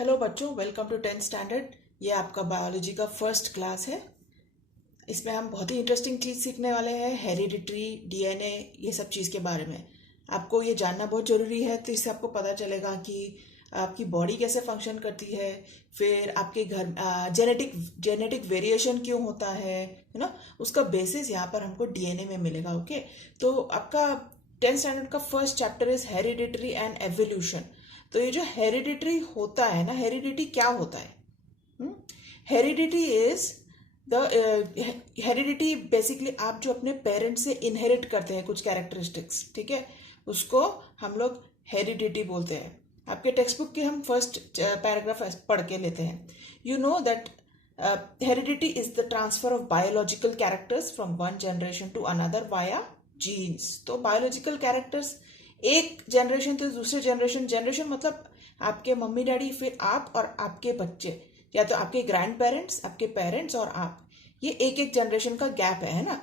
Hello बच्चों, welcome to 10th standard. ये आपका बायोलॉजी का फर्स्ट क्लास है। इसमें हम बहुत ही इंटरेस्टिंग चीज़ सीखने वाले हैं, हेरिडिटरी, डीएनए, ये सब चीज़ के बारे में। आपको ये जानना बहुत ज़रूरी है, तो इससे आपको पता चलेगा कि आपकी बॉडी कैसे फंक्शन करती है, फिर आपके घर जेनेटिक वेरिएशन क्यों होता है ना। उसका बेसिस यहाँ पर हमको डीएनए में मिलेगा। ओके, तो आपका 10th स्टैंडर्ड का first chapter is hereditary and evolution. तो ये जो हेरिडिटरी होता है ना, हेरिडिटी क्या होता है? Heredity is the heredity basically आप जो अपने पेरेंट्स से इनहेरिट करते हैं कुछ कैरेक्टरिस्टिक्स, ठीक है, उसको हम लोग हेरिडिटी बोलते हैं। आपके टेक्स्ट बुक के हम फर्स्ट पैराग्राफ पढ़ के लेते हैं। You know that heredity is the transfer of biological characters from one generation to another via genes. तो बायोलॉजिकल कैरेक्टर्स एक जनरेशन से दूसरे जनरेशन मतलब आपके मम्मी डैडी, फिर आप और आपके बच्चे, या तो आपके ग्रैंड पेरेंट्स, आपके पेरेंट्स और आप, ये एक एक जनरेशन का गैप है ना।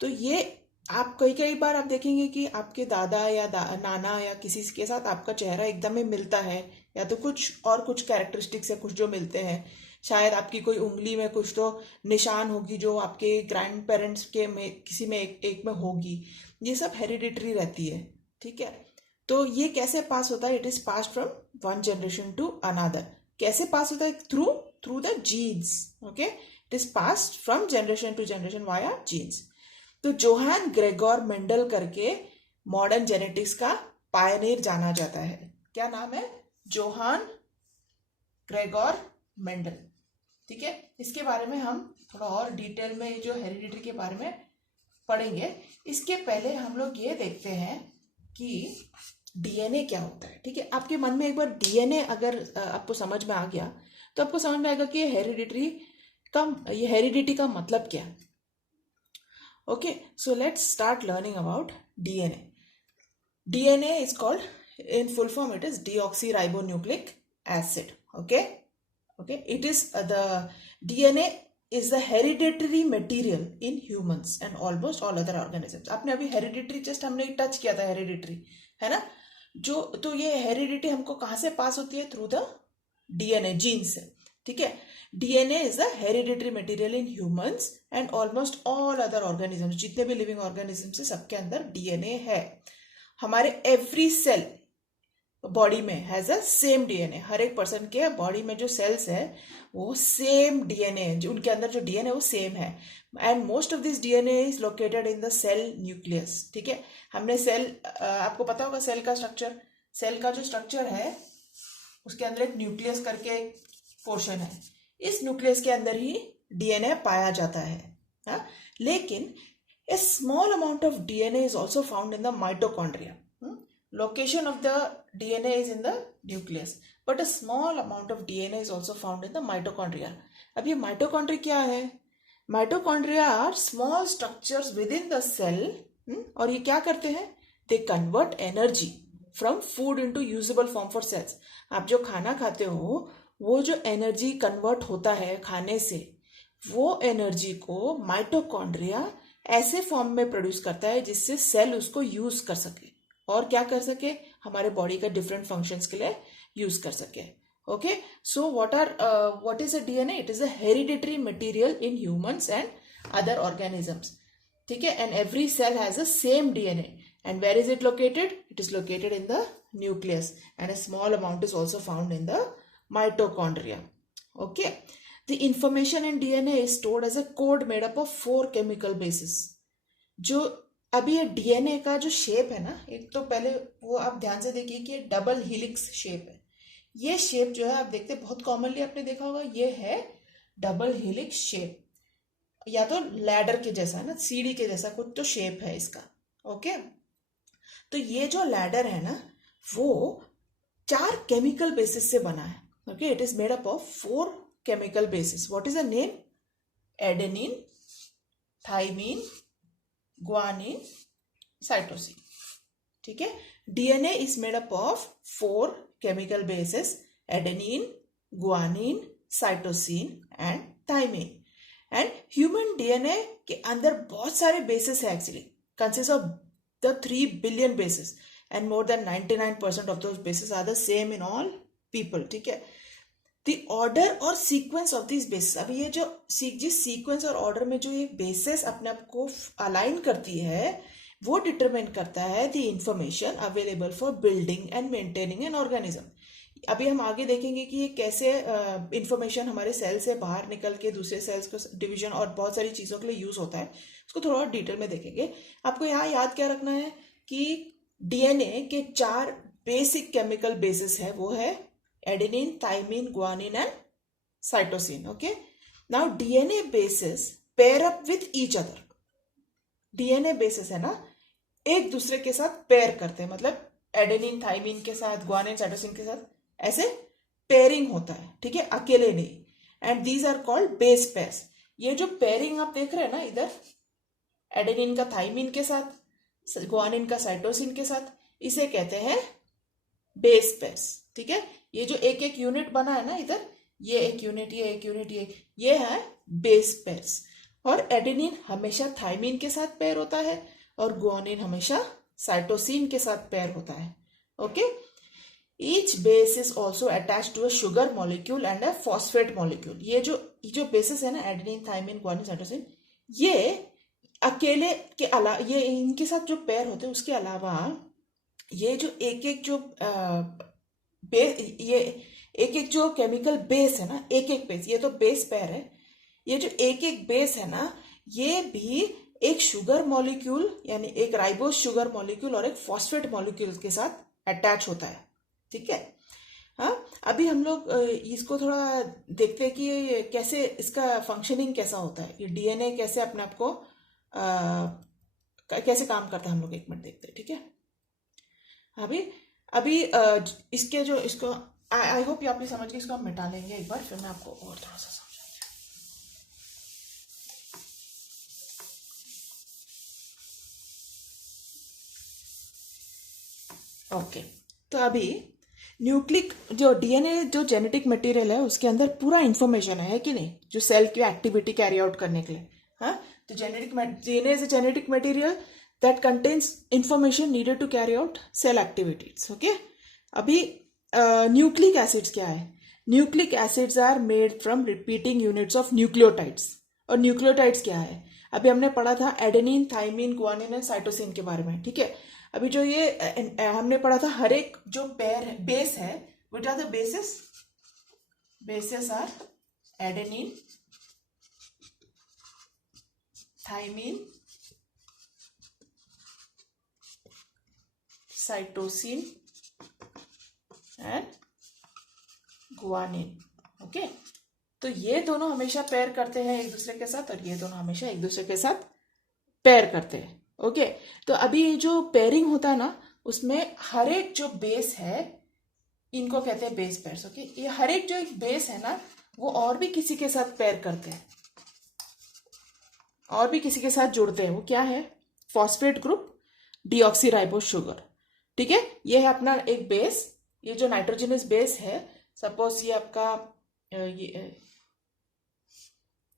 तो ये आप कई बार आप देखेंगे कि आपके दादा या नाना या किसी के साथ आपका चेहरा एकदम ही मिलता है, या तो कुछ कैरेक्टरिस्टिक्स है कुछ जो मिलते हैं। शायद आपकी कोई उंगली में कुछ तो निशान होगी जो आपके ग्रैंड पेरेंट्स के में किसी में एक में होगी। ये सब हेरिडिटरी रहती है, ठीक है। तो ये कैसे पास होता है? It is pass from one generation to another. कैसे पास होता है? Through the genes. Okay, it is pass from generation to generation via genes. तो जोहान ग्रेगोर मेंडल करके मॉडर्न जेनेटिक्स का पायनियर जाना जाता है। क्या नाम है? जोहान ग्रेगोर मेंडल, ठीक है। इसके बारे में हम थोड़ा और डिटेल में जो हेरिडिटरी के बारे में पढ़ेंगे। इसके पहले हम लोग ये देखते हैं कि डीएनए क्या होता है, ठीक है। आपके मन में एक बार डीएनए अगर आपको समझ में आ गया तो आपको समझ में आएगा कि ये हेरिडिटी का मतलब क्या है। Okay, so let's start learning about DNA. DNA is called, in full form it is deoxyribonucleic acid. Okay, it is the DNA is the hereditary material in humans and almost all other organisms. आपने अभी hereditary just हमने touch किया था, hereditary है ना जो। तो ये हेरिडिटी हमको कहाँ से पास होती है? थ्रू द डीएनए, जीन से, ठीक है। DNA is the hereditary material in humans and almost all other organisms. जितने भी लिविंग ऑर्गेनिजम्स है सबके अंदर डीएनए है। हमारे एवरी सेल बॉडी में हैज अ सेम डीएनए। हर एक पर्सन के बॉडी में जो सेल्स है वो सेम डीएनए, जो उनके अंदर जो डीएनए वो सेम है। And most of this DNA is located in the cell nucleus, ठीक है। हमने सेल, आपको पता होगा सेल का स्ट्रक्चर। सेल का जो स्ट्रक्चर है उसके अंदर एक न्यूक्लियस करके पोर्शन है। इस न्यूक्लियस के अंदर ही डीएनए पाया जाता है, हा? लेकिन a small amount of DNA is also found in the mitochondria. Location of the DNA is in the nucleus, but a small amount of DNA is also found in the mitochondria. अब ये mitochondria क्या है? Mitochondria are small structures within the cell, और ये क्या करते हैं? They convert energy from food into usable form for cells. आप जो खाना खाते हो वो जो एनर्जी कन्वर्ट होता है खाने से, वो एनर्जी को माइटोकॉन्ड्रिया ऐसे फॉर्म में प्रोड्यूस करता है जिससे सेल उसको यूज कर सके और क्या कर सके, हमारे बॉडी का डिफरेंट फंक्शंस के लिए यूज कर सके। Okay, so what is a DNA? It is a hereditary material in humans and other organisms, ठीक है। And every cell has the same DNA. And where is it located? It is located in the nucleus and a small amount is also found in the mitochondria. Okay, the information in DNA is stored as a code made up of 4 chemical bases. जो अभी ये DNA का जो shape है ना, एक तो पहले वो आप ध्यान से देखिए कि डबल हेलिक्स शेप है। ये शेप जो है आप देखते बहुत कॉमनली आपने देखा होगा, ये है डबल हेलिक्स शेप, या तो लैडर के जैसा है ना, सीढ़ी के जैसा कुछ तो शेप है इसका। ओके, तो ये जो लैडर है ना वो 4 केमिकल बेसिस से बना है। Okay, it is made up of 4 chemical bases. What is the name? Adenine, thymine, guanine, cytosine, ठीक है। DNA is made up of 4 chemical bases, adenine, guanine, cytosine and thymine. And human DNA के अंदर बहुत सारे bases है, actually consist of the 3 billion bases and more than 99% of those bases are the same in all people, ठीक है। The order और sequence of this basis. अभी ये जो जिस सीक्वेंस और ऑर्डर में जो ये बेसिस अपने आप को अलाइन करती है वो डिटरमाइन करता है the information available for building and maintaining an organism. अभी हम आगे देखेंगे कि ये कैसे इंफॉर्मेशन हमारे सेल से बाहर निकल के दूसरे सेल्स को डिवीजन और बहुत सारी चीज़ों के लिए यूज होता है, उसको थोड़ा और डिटेल में देखेंगे। आपको यहाँ याद क्या रखना है कि डीएनए के 4 बेसिक केमिकल बेसिस है, वो है adenine, thymine, guanine and cytosine. Okay, now DNA basis pair up with each other. DNA basis है ना, एक दूसरे के साथ पेयर करते हैं, मतलब एडेनिन थाइमिन के साथ, ग्वानिन साइटोसिन के साथ ऐसे पेयरिंग होता है, ठीक है, अकेले नहीं। And these are called base pairs. ये जो पेयरिंग आप देख रहे हैं ना, इधर एडेनिन का थाइमिन के साथ, ग्वानिन का साइटोसिन के साथ, इसे कहते हैं बेस पेयर्स, ठीक है। ये जो एक एक यूनिट बना है ना इधर, ये एक यूनिट, ये एक यूनिट, ये है बेस पेयर्स। और एडेनिन हमेशा थाइमिन के साथ पेयर होता है और ग्वानिन हमेशा साइटोसिन के साथ पेयर होता है। Okay, each base is also attach to a sugar molecule and a phosphate molecule. ये जो बेसिस है ना, एडेनिन, थाइमिन, ग्वानिन, साइटोसिन, ये अकेले के अलावा, ये इनके साथ जो पेयर होते हैं उसके अलावा ये जो एक एक जो केमिकल बेस है ना, एक एक बेस, ये तो बेस पेयर है, ये जो एक एक बेस है ना, ये भी एक शुगर मॉलिक्यूल यानी एक राइबोस शुगर मॉलिक्यूल और एक फॉस्फेट मॉलिक्यूल के साथ अटैच होता है, ठीक है। हाँ, अभी हम लोग इसको थोड़ा देखते हैं कि कैसे इसका फंक्शनिंग कैसा होता है, ये डीएनए कैसे अपने आप को कैसे काम करता है, हम लोग एक मिनट देखते हैं, ठीक है। अभी इसके जो इसको आई होप ये आपने समझ गए, इसको हम मिटा लेंगे एक बार, फिर मैं आपको और थोड़ा सा ओके। तो अभी न्यूक्लिक जो डीएनए जो जेनेटिक मटेरियल है उसके अंदर पूरा इंफॉर्मेशन है कि नहीं, जो सेल की एक्टिविटी कैरी आउट करने के लिए। हाँ, तो DNA is a genetic material that contains information needed to carry out cell activities. Okay, अभी न्यूक्लिक एसिड्स क्या है? Nucleic acids are made from repeating units of nucleotides. और न्यूक्लियोटाइड्स क्या है? अभी हमने पढ़ा था adenine, thymine, guanine and cytosine के बारे में, ठीक है। अभी जो ये हमने पढ़ा था, हर एक जो पेयर बेस है, what are the bases? Bases are adenine, thymine, cytosine and guanine. Okay, तो ये दोनों हमेशा पेयर करते हैं एक दूसरे के साथ और ये दोनों हमेशा एक दूसरे के साथ पेयर करते हैं। ओके, तो अभी जो पेयरिंग होता है ना, उसमें हर एक जो बेस है, इनको कहते हैं बेस पेयर्स। ओके, ये हर एक जो एक बेस है ना, वो और भी किसी के साथ पेयर करते हैं, और भी किसी के साथ जुड़ते हैं। वो क्या है? फॉस्फेट ग्रुप, डीऑक्सीराइबोस शुगर, ठीक है। ये है अपना एक बेस, ये जो नाइट्रोजनस बेस है, सपोज ये आपका ये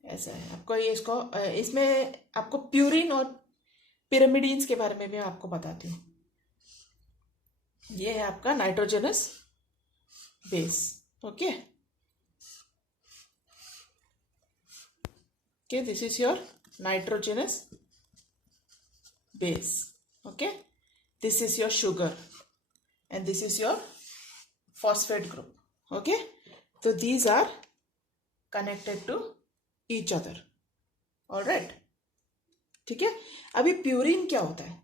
ऐसा है, आपको ये इसको इसमें आपको प्यूरिन और पिरामिडीन्स के बारे में भी आपको बताती हूँ। ये है आपका nitrogenous base. Okay, okay, this is your nitrogenous base. Okay, this is your sugar and this is your phosphate group. Okay, so these are connected to each other. All right, ठीक है। अभी प्यूरिन क्या होता है?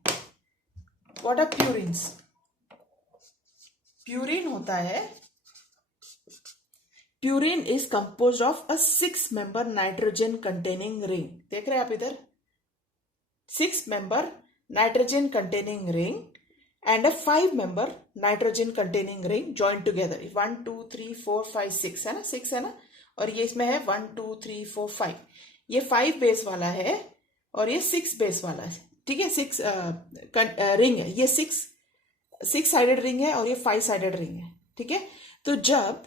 What are purines? Purine होता है, purine is compose of a 6-member nitrogen containing ring. देख रहे हैं आप इधर, 6-member nitrogen containing ring and a 5-member nitrogen containing ring joint together. 1 2 3 4 5 6 है ना, 6 है ना, और ये इसमें है 1 2 3 4 5। ये 5 बेस वाला है और ये 6 बेस वाला है, ठीक है। 6 रिंग है, ये 6 साइडेड रिंग है और ये 5 साइडेड रिंग है, ठीक है। तो जब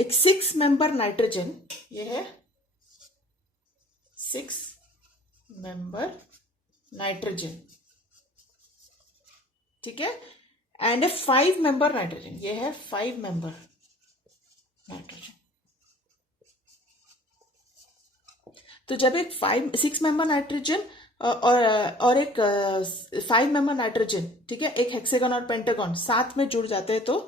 एक 6-member नाइट्रोजन, ये है 6-member नाइट्रोजन, ठीक है, एंड ए 5-member नाइट्रोजन, ये है 5-member नाइट्रोजन। तो जब एक 6 मेंबर नाइट्रोजन और एक 5 मेंबर नाइट्रोजन, ठीक है, एक हेक्सागन और पेंटागन साथ में जुड़ जाते हैं तो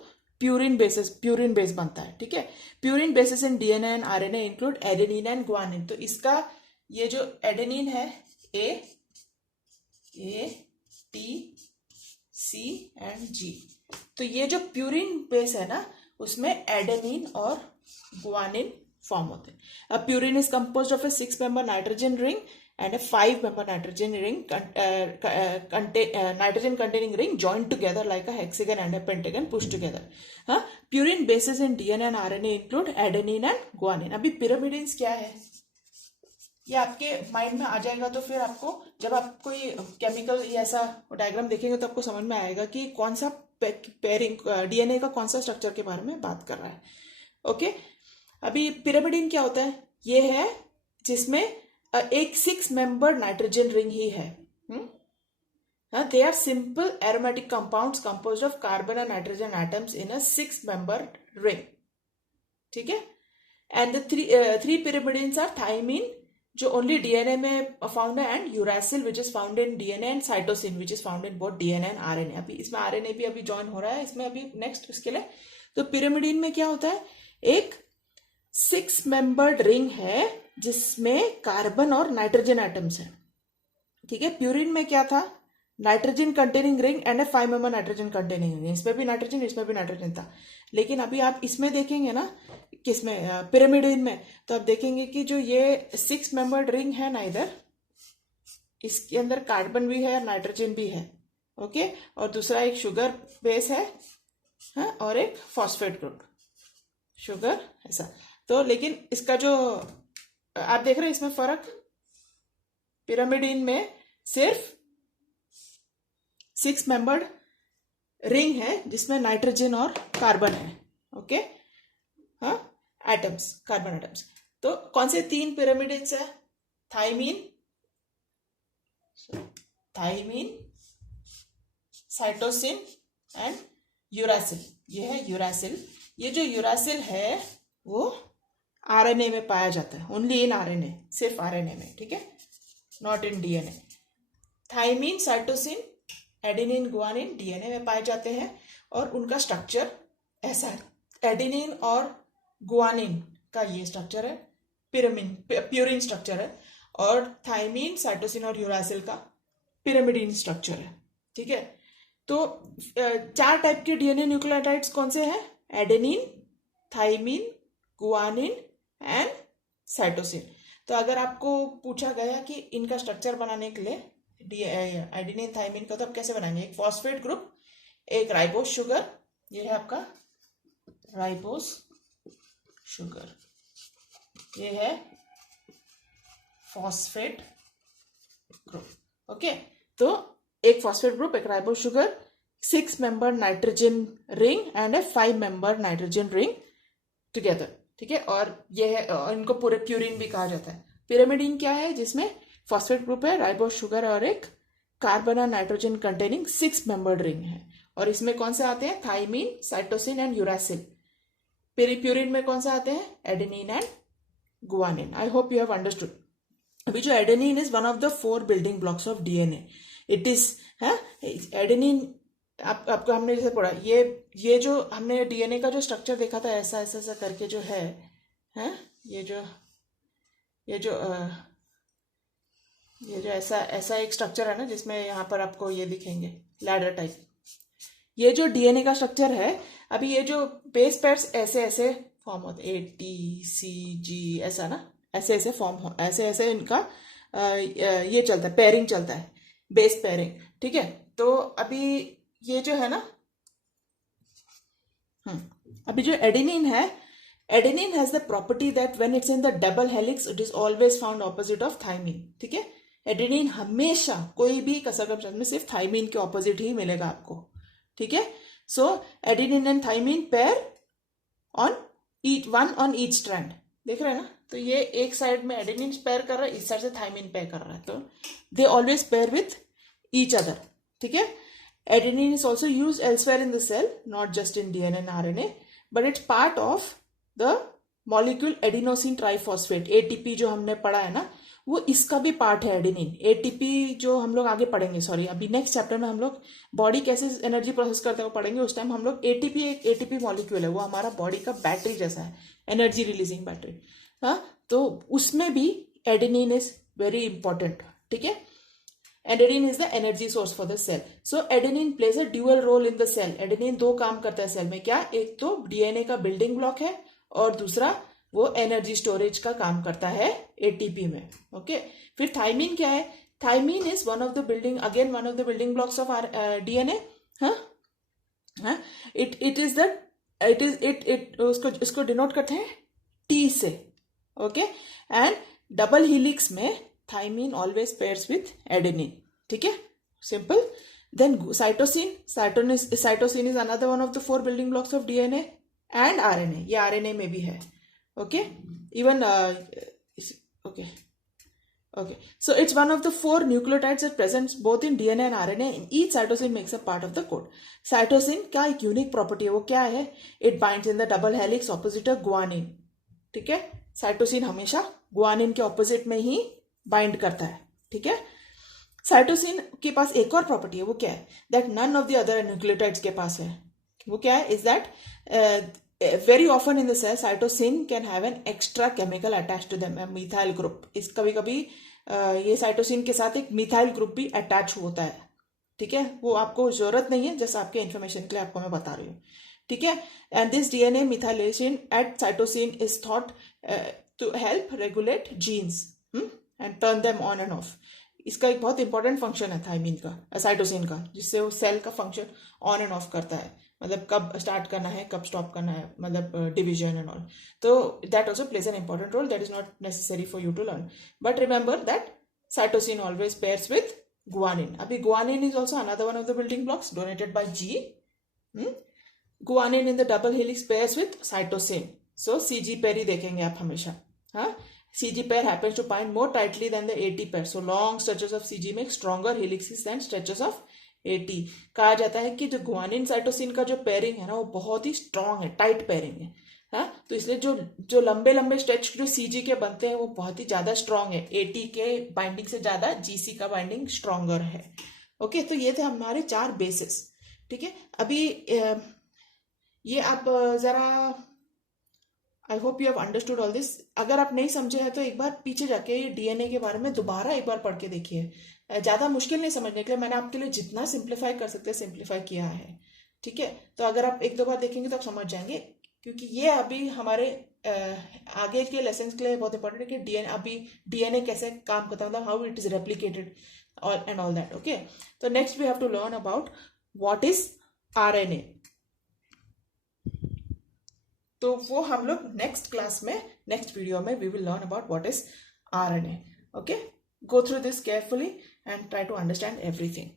प्यूरिन बेस बनता है, ठीक है। Purine basis in DNA and RNA include adenine and guanine. तो इसका ये जो एडेनिन है, ए टी सी एंड जी, तो ये जो प्यूरिन बेस है ना, उसमें एडेनिन और ग्वानिन फॉर्म होते हैं। अब purine is composed of A 6 member nitrogen ring and a 5 member nitrogen containing ring joined together like a hexagon and a pentagon pushed together. Purine bases in DNA and RNA include adenine and guanine. अभी pyrimidines क्या है ये आपके mind में आ जाएगा, तो फिर आपको जब आप कोई केमिकल या ऐसा डायग्राम देखेंगे तो आपको समझ में आएगा कि कौन सा पेयरिंग डीएनए का कौन सा स्ट्रक्चर के बारे में बात कर रहा है। ओके, अभी पिरामिडिन क्या होता है? ये है जिसमें एक 6 मेंबर नाइट्रोजन रिंग ही है। They are simple aromatic compounds composed of carbon and nitrogen atoms in a 6 member ring, ठीक है। And the three pyrimidines are thymine जो ओनली डीएनए में फाउंड है, and uracil which is found in DNA, and cytosine which is found in both DNA and RNA. अभी इसमें RNA भी अभी join हो रहा है इसमें अभी नेक्स्ट इसके लिए। तो पिरामिडिन में क्या होता है? एक 6 मेंबर्ड रिंग है जिसमें कार्बन और नाइट्रोजन एटम्स है, ठीक है। प्यूरिन में क्या था? Nitrogen containing ring and A 5 member nitrogen containing ring. इसमें भी नाइट्रोजन, इसमें भी नाइट्रोजन था। लेकिन अभी आप इसमें देखेंगे ना, किसमें? पिरामिडिन में, तो आप देखेंगे कि जो ये 6 मेंबर्ड रिंग है ना, इधर इसके अंदर कार्बन भी है और नाइट्रोजन भी है, ओके। और दूसरा एक शुगर बेस है, और एक फॉस्फेट ग्रुप, शुगर ऐसा। तो लेकिन इसका जो आप देख रहे हैं इसमें फर्क, पिरामिडिन में सिर्फ 6 मेंबर्ड रिंग है जिसमें नाइट्रोजन और कार्बन है, ओके, एटम्स, कार्बन एटम्स। तो कौन से 3 पिरामिडिन्स है? Thymine, cytosine and uracil. ये है यूरासिल। ये जो यूरासिल है वो आरएनए में पाया जाता है, ओनली इन आरएनए, सिर्फ आरएनए में, ठीक है, not in DNA. Thymine, cytosine, adenine, guanine DNA में पाए जाते हैं और उनका स्ट्रक्चर ऐसा है। एडेनिन और गुआनिन का ये स्ट्रक्चर है, प्यूरिन स्ट्रक्चर है, और थाइमिन, साइटोसिन और यूरासिल का पिरामिडिन स्ट्रक्चर है, ठीक है। तो 4 टाइप के डीएनए न्यूक्लियोटाइड्स कौन से हैं? Adenine, thymine, guanine and cytosine. तो अगर आपको पूछा गया कि इनका स्ट्रक्चर बनाने के लिए एडेनिन, थाइमिन का, तो आप कैसे बनाएंगे? एक फॉस्फेट ग्रुप, एक राइबोस शुगर, ये है आपका राइबोस शुगर, ये है फॉस्फेट ग्रुप, ओके। तो एक फॉस्फेट ग्रुप, एक ribose sugar, 6 member nitrogen ring and A 5 member nitrogen ring together, ठीक है। और ये है, इनको पूरे प्यूरिन भी कहा जाता है। पिरामिडिन क्या है? जिसमें फॉस्फेट ग्रुप है, राइबोस शुगर और एक कार्बन और नाइट्रोजन कंटेनिंग 6 मेंबर्ड रिंग है। और इसमें कौन से आते हैं? Thymine, cytosine and uracil. Purine में कौन से आते हैं? Adenine and guanine. I hope you have understood. अभी जो adenine is one of the 4 building blocks of DNA. It is adenine, आपको हमने जैसे पढ़ा, ये जो हमने डीएनए का जो स्ट्रक्चर देखा था, ऐसा ऐसा ऐसा करके जो है, ये जो ऐसा एक स्ट्रक्चर है ना, जिसमें यहाँ पर आपको ये दिखेंगे लैडर टाइप। ये जो डीएनए का स्ट्रक्चर है, अभी ये जो बेस पेयर्स ऐसे ऐसे फॉर्म होते, ए टी सी जी, ऐसा ना, ऐसे ऐसे फॉर्म हो, ऐसे ऐसे इनका ये चलता है, पेयरिंग चलता है, बेस पेयरिंग, ठीक है। तो अभी ये जो है ना, अभी जो एडेनिन है, adenine has the property that when it's in the double helix it is always found opposite of thymine, ठीक है। एडेनिन हमेशा कोई भी सर्कमस्टेंस में सिर्फ थाइमिन के ऑपोजिट ही मिलेगा आपको, ठीक है। So adenine and thymine pair on one on each strand, देख रहे हैं ना। तो ये एक साइड में एडेनिन पेयर कर रहा है, इस साइड से थाइमिन पेयर कर रहा है, तो they always pair with each other, ठीक है। Adenine is also used elsewhere in the cell, not just in DNA and RNA, but it's part of the molecule adenosine triphosphate, ATP जो हमने पढ़ा है ना, वो इसका भी पार्ट है एडेनिन। एटीपी जो हम लोग आगे पढ़ेंगे, सॉरी अभी नेक्स्ट चैप्टर में हम लोग बॉडी कैसे एनर्जी प्रोसेस करता है वो पढ़ेंगे। उस टाइम हम लोग एटीपी, एक एटीपी मॉलिक्यूल है, वो हमारा बॉडी का बैटरी जैसा है, एनर्जी रिलीजिंग बैटरी। हाँ, तो उसमें भी एडेनिन इज वेरी इंपॉर्टेंट। ठीक है, adenine is the energy source for the cell. So adenine plays a dual role in the cell. Adenine दो काम करता है सेल में। क्या? एक तो डीएनए का बिल्डिंग ब्लॉक है और दूसरा वो एनर्जी स्टोरेज का काम करता है एटीपी में। ओके, फिर थाइमिन क्या है? Thymine is one of the building, again one of the building blocks of DNA. हाँ, इट इज द इट उसको इसको डिनोट करते हैं टी से। ओके, एंड डबल हीलिक्स में thymine always pairs with adenine. ठीक है, simple. Then cytosine, cytosine is another one of the 4 building blocks of DNA and RNA. ये आरएनए में भी है। Okay, even okay, so it's one of the 4 nucleotides that presents both in DNA and RNA, and each cytosine makes a part of the code. Cytosine का एक unique property है, वो क्या है? It binds in the double helix opposite of guanine. ठीक है, cytosine हमेशा guanine के ऑपोजिट में ही बाइंड करता है। ठीक है, साइटोसिन के पास एक और प्रॉपर्टी है, वो क्या है? That none of the other nucleotides के पास है। वो क्या है? Is that very often in the cell cytosine can have an extra chemical attached to them, a methyl group. इस कभी कभी ये साइटोसिन के साथ एक मिथाइल ग्रुप भी अटैच होता है। ठीक है, वो आपको जरूरत नहीं है, जैसा आपके इन्फॉर्मेशन के लिए आपको मैं बता रही हूँ। ठीक है, and this DNA methylation at cytosine is thought to help regulate genes and turn them on and off. इसका एक बहुत इंपॉर्टेंट फंक्शन है थाइमिन का, साइटोसिन का, जिससे वो सेल का फंक्शन ऑन एंड ऑफ करता है। मतलब कब स्टार्ट करना है, कब स्टॉप करना है, मतलब डिवीजन एंड ऑल। तो that also plays an important role. That is not necessary for you to learn, but remember that cytosine always pairs with guanine. अभी guanine is also another one of the building blocks donated by G. Guanine in the double helix pairs with cytosine. So CG pair ही देखेंगे आप हमेशा। हाँ, CG pair happens to bind more tightly than the AT pair. So long stretches of CG make stronger helixes than stretches of AT. कहा जाता है कि जो गुआनिन साइटोसिन का जो पेयरिंग है ना, वो बहुत ही स्ट्रांग है, टाइट पेयरिंग है। हाँ, तो इसलिए जो लंबे लंबे स्ट्रेच जो CG के बनते हैं वो बहुत ही ज्यादा स्ट्रांग है। AT के बाइंडिंग से ज्यादा GC का बाइंडिंग स्ट्रांगर है। ओके, तो ये थे हमारे 4 बेसिस। ठीक है, अभी ये आप जरा, I hope you have understood all this. अगर आप नहीं समझे हैं तो एक बार पीछे जाके डीएनए के बारे में दोबारा एक बार पढ़ के देखिए। ज्यादा मुश्किल नहीं समझने के लिए मैंने आपके लिए जितना सिंप्लीफाई कर सकते हैं सिंप्लीफाई किया है। ठीक है, तो अगर आप 1-2 बार देखेंगे तो आप समझ जाएंगे, क्योंकि ये अभी हमारे आगे के लेसन के लिए बहुत इंपॉर्टेंट है कि अभी डीएनए कैसे काम करता है, मतलब how it is replicated and all that. Okay, तो next we have to learn about what is RNA. तो वो हम लोग नेक्स्ट क्लास में, नेक्स्ट वीडियो में we will learn about what is RNA. Okay, go through this carefully and try to understand everything.